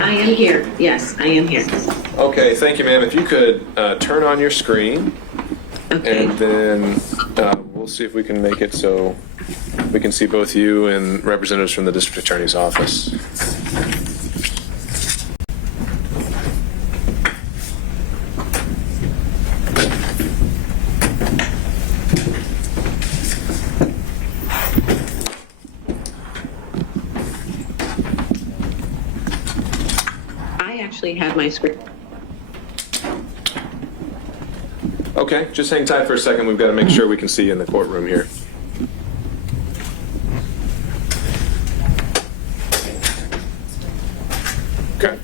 I am here. Yes, I am here. Okay, thank you, ma'am. If you could turn on your screen, Okay. and then we'll see if we can make it so we can see both you and representatives from the district attorney's office. I actually have my script. Okay, just hang tight for a second. We've got to make sure we can see you in the courtroom here. Okay.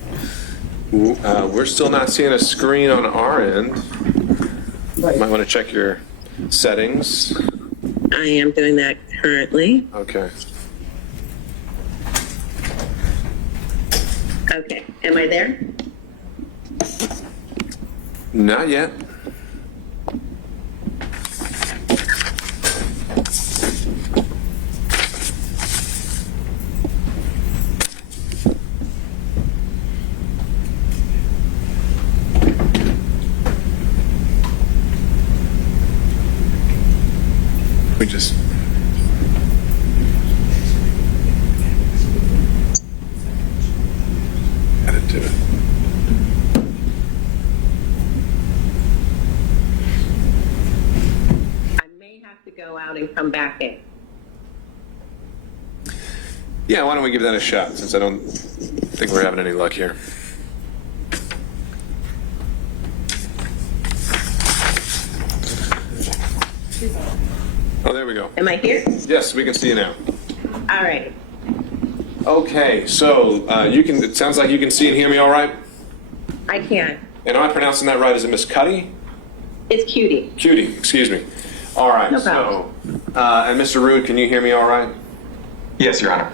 We're still not seeing a screen on our end. Might want to check your settings. I am doing that currently. Okay. Okay. Am I there? Not yet. We just add it to it. I may have to go out and come back in. Yeah, why don't we give that a shot, since I don't think we're having any luck here. Oh, there we go. Am I here? Yes, we can see you now. All right. Okay, so you can. It sounds like you can see and hear me all right. I can. And am I pronouncing that right? Is it Miss Kutti? It's Kutti. Kutti, excuse me. All right. No so, and Mr. Rood, can you hear me all right? Yes, Your Honor.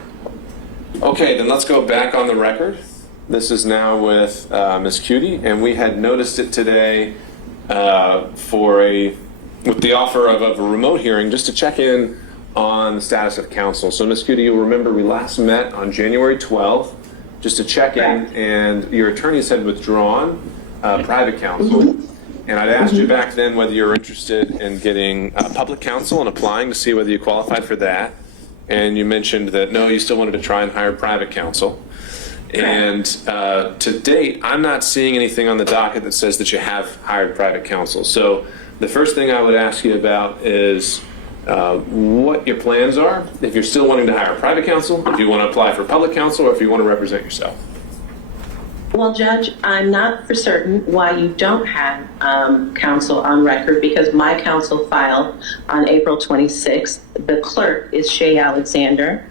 Okay, then let's go back on the record. This is now with Ms. Kutti, and we had noticed it today with the offer of a remote hearing just to check in on the status of counsel. So, Ms. Kutti, you'll remember we last met on January 12th just to check in, and your attorneys had withdrawn private counsel. And I'd asked you back then whether you were interested in getting public counsel and applying to see whether you qualified for that. And you mentioned that no, you still wanted to try and hire private counsel. And to date, I'm not seeing anything on the docket that says that you have hired private counsel. So the first thing I would ask you about is what your plans are, if you're still wanting to hire private counsel, if you want to apply for public counsel, or if you want to represent yourself. Well, Judge, I'm not for certain why you don't have counsel on record, because my counsel filed on April 26th. The clerk is Shay Alexander.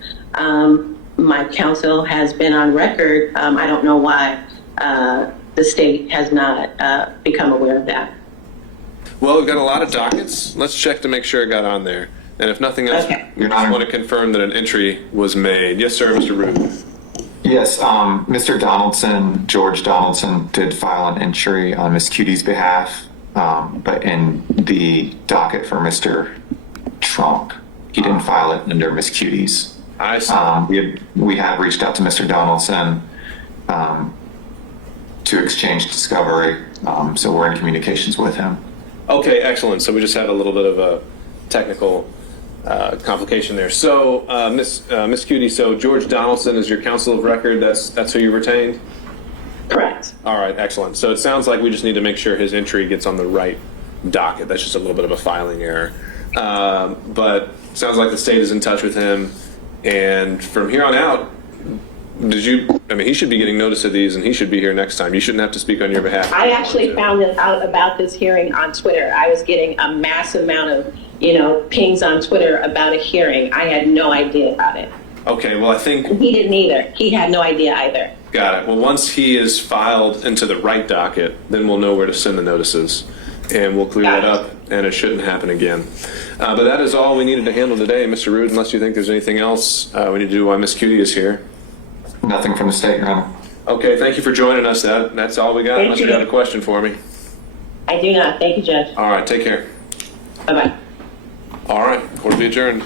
My counsel has been on record. I don't know why the state has not become aware of that. Well, we've got a lot of dockets. Let's check to make sure it got on there. And if nothing else, we just want to confirm that an entry was made. Yes, sir, Mr. Rood. Yes, Mr. Donaldson, George Donaldson, did file an entry on Ms. Cutty's behalf, but in the docket for Mr. Trump, he didn't file it under Ms. Cutty's. I see. We have reached out to Mr. Donaldson to exchange discovery, so we're in communications with him. Okay, excellent. So we just had a little bit of a technical complication there. So, Ms. Kutti, so George Donaldson is your counsel of record. That's who you retained? Correct. All right, excellent. So it sounds like we just need to make sure his entry gets on the right docket. That's just a little bit of a filing error. But it sounds like the state is in touch with him. And from here on out, he should be getting notice of these, and he should be here next time. You shouldn't have to speak on your behalf. I actually found out about this hearing on Twitter. I was getting a massive amount of pings on Twitter about a hearing. I had no idea about it. Okay, well, I think... He didn't either. He had no idea either. Got it. Well, once he is filed into the right docket, then we'll know where to send the notices, and we'll clear that up, and it shouldn't happen again. But that is all we needed to handle today, Mr. Rood, unless you think there's anything else we need to do while Ms. Kutti is here. Nothing from the state, Your Honor. Okay, thank you for joining us. That's all we got, unless you have a question for me. I do not. Thank you, Judge. All right, take care. Bye-bye. All right, court will be adjourned.